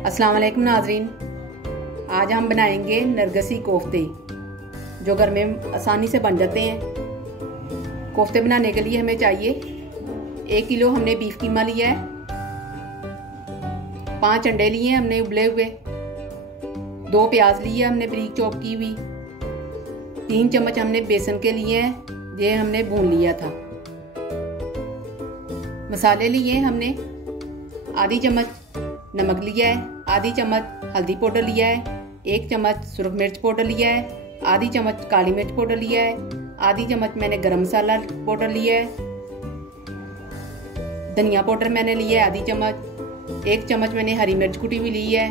अस्सलाम वालेकुम नाजरीन। आज हम बनाएंगे नरगसी कोफ्ते जो घर में आसानी से बन जाते हैं। कोफ्ते बनाने के लिए हमें चाहिए 1 किलो हमने बीफ कीमा लिया है, 5 अंडे लिए हमने उबले हुए, 2 प्याज लिए हमने बारीक चॉप की हुई, 3 चम्मच हमने बेसन के लिए हैं, ये हमने भून लिया था। मसाले लिए हमने आधी चम्मच नमक लिया है, आधी चम्मच हल्दी पाउडर लिया है, 1 चम्मच सुरख मिर्च पाउडर लिया है, आधी चम्मच काली मिर्च पाउडर लिया है, आधी चम्मच मैंने गरम मसाला पाउडर लिया है, धनिया पाउडर मैंने लिया है आधी चम्मच, 1 चम्मच मैंने हरी मिर्च कुटी हुई ली है,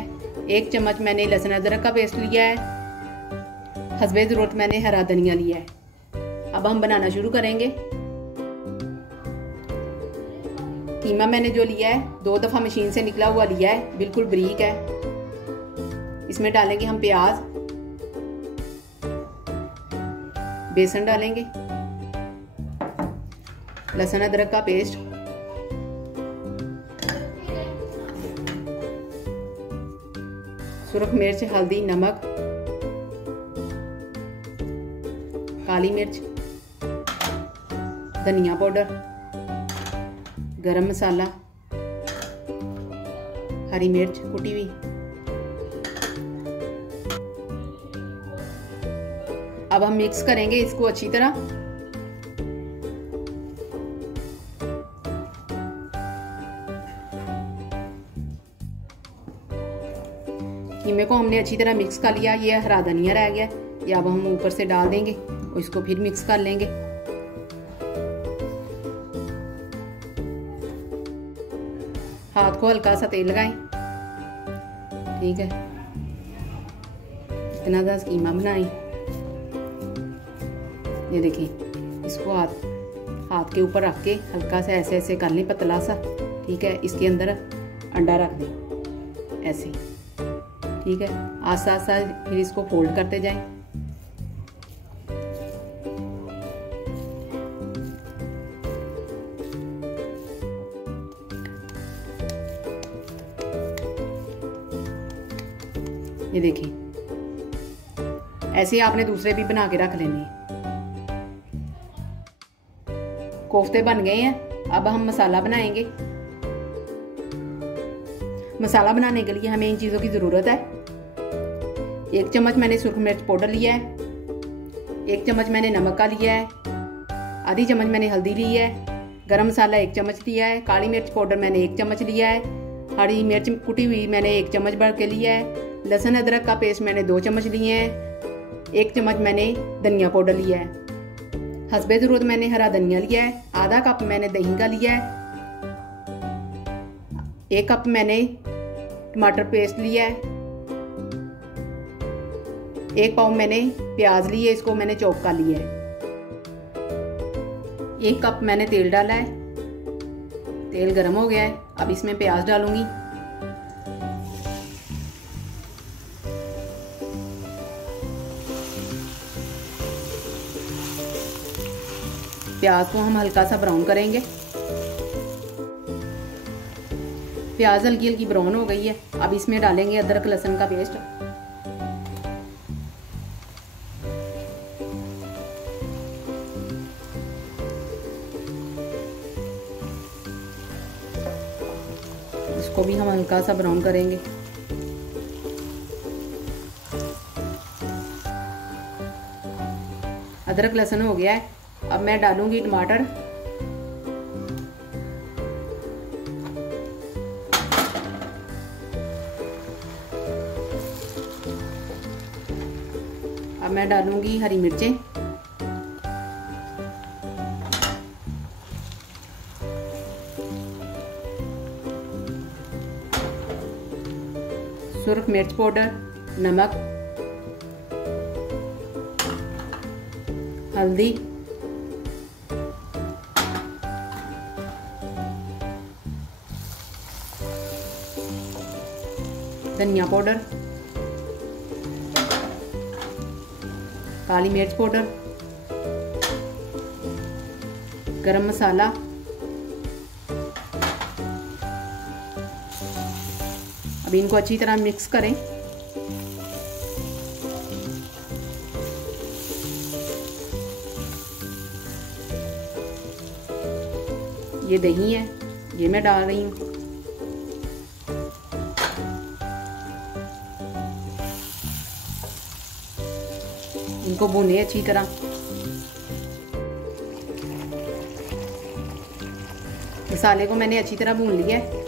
1 चम्मच मैंने लहसुन अदरक का पेस्ट लिया है, हस्बे ज़रूरत मैंने हरा धनिया लिया है। अब हम बनाना शुरू करेंगे। कीमा मैंने जो लिया है 2 दफ़ा मशीन से निकला हुआ लिया है, बिल्कुल बारीक है। इसमें डालेंगे हम प्याज, बेसन डालेंगे, लहसुन अदरक का पेस्ट, सुरख मिर्च हल्दी नमक, काली मिर्च, धनिया पाउडर, गरम मसाला, हरी मिर्च कुटी हुई। अब हम मिक्स करेंगे इसको अच्छी तरह। कीमे को हमने अच्छी तरह मिक्स कर लिया। ये हरा धनिया रह गया, ये अब हम ऊपर से डाल देंगे और इसको फिर मिक्स कर लेंगे। हाथ को हल्का सा तेल लगाएं, ठीक है। इतना सा कीमा बनाएं। ये देखिए, इसको हाथ के ऊपर रख के हल्का सा ऐसे ऐसे कर लें, पतला सा, ठीक है। इसके अंदर अंडा रख दें ऐसे, ठीक है। आस्ता आस्ता फिर इसको फोल्ड करते जाएं। ये देखिए, ऐसे आपने दूसरे भी बना के रख लेने हैं। कोफ्ते बन गए हैं। अब हम मसाला बनाएंगे। मसाला बनाने के लिए हमें इन चीज़ों की ज़रूरत है। 1 चम्मच मैंने सुरख मिर्च पाउडर लिया है, 1 चम्मच मैंने नमक का लिया है, आधी चम्मच मैंने हल्दी ली है, गरम मसाला 1 चम्मच लिया है, काली मिर्च पाउडर मैंने 1 चम्मच लिया है, हरी मिर्च कुटी हुई मैंने 1 चम्मच भर के लिया है, लहसुन अदरक का पेस्ट मैंने 2 चम्मच लिए हैं, 1 चम्मच मैंने धनिया पाउडर लिया है, हस्बे ज़रूरत मैंने हरा धनिया लिया है, आधा कप मैंने दही का लिया है, 1 कप मैंने टमाटर पेस्ट लिया है, 1 पाव मैंने प्याज लिए, इसको मैंने चॉप कर लिया है, 1 कप मैंने तेल डाला है। तेल गर्म हो गया है, अब इसमें प्याज डालूंगी। प्याज को हम हल्का सा ब्राउन करेंगे। प्याज हल्की हल्की ब्राउन हो गई है। अब इसमें डालेंगे अदरक लहसुन का पेस्ट, इसको भी हम हल्का सा ब्राउन करेंगे। अदरक लहसुन हो गया है। अब मैं डालूंगी टमाटर, अब मैं डालूंगी हरी मिर्चें, सुरख मिर्च पाउडर, नमक, हल्दी, धनिया पाउडर, काली मिर्च पाउडर, गरम मसाला, अब इनको अच्छी तरह मिक्स करें। ये दही है, ये मैं डाल रही हूँ। इनको भूने अच्छी तरह। मसाले को मैंने अच्छी तरह भून लिया है।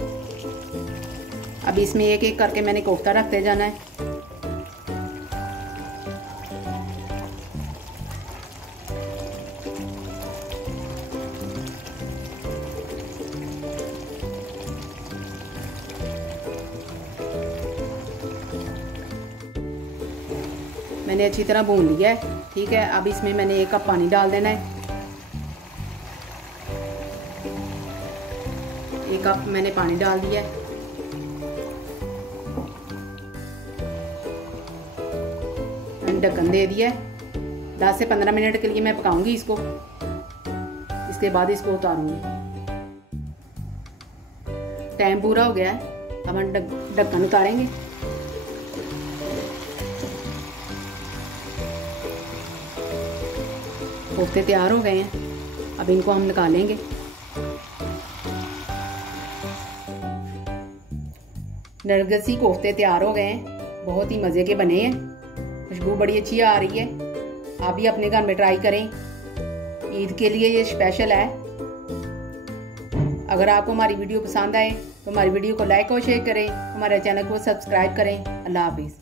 अब इसमें एक एक करके मैंने कोफ्ता रखते जाना है। मैंने अच्छी तरह भून लिया है। ठीक है, अब इसमें मैंने 1 कप पानी डाल देना है। 1 कप मैंने पानी डाल दिया है। मैंने ढक्कन दे दिया है। 10 से 15 मिनट के लिए मैं पकाऊंगी इसको। इसके बाद इसको उतारूंगी। टाइम पूरा हो गया है। अब हम ढक्कन उतारेंगे। कोफ्ते तैयार हो गए हैं। अब इनको हम निकालेंगे। नरगिसी कोफ्ते तैयार हो गए हैं। बहुत ही मज़े के बने हैं। खुशबू बड़ी अच्छी आ रही है। आप भी अपने घर में ट्राई करें। ईद के लिए ये स्पेशल है। अगर आपको हमारी वीडियो पसंद आए तो हमारी वीडियो को लाइक और शेयर करें। हमारे चैनल को सब्सक्राइब करें। अल्लाह हाफिज़।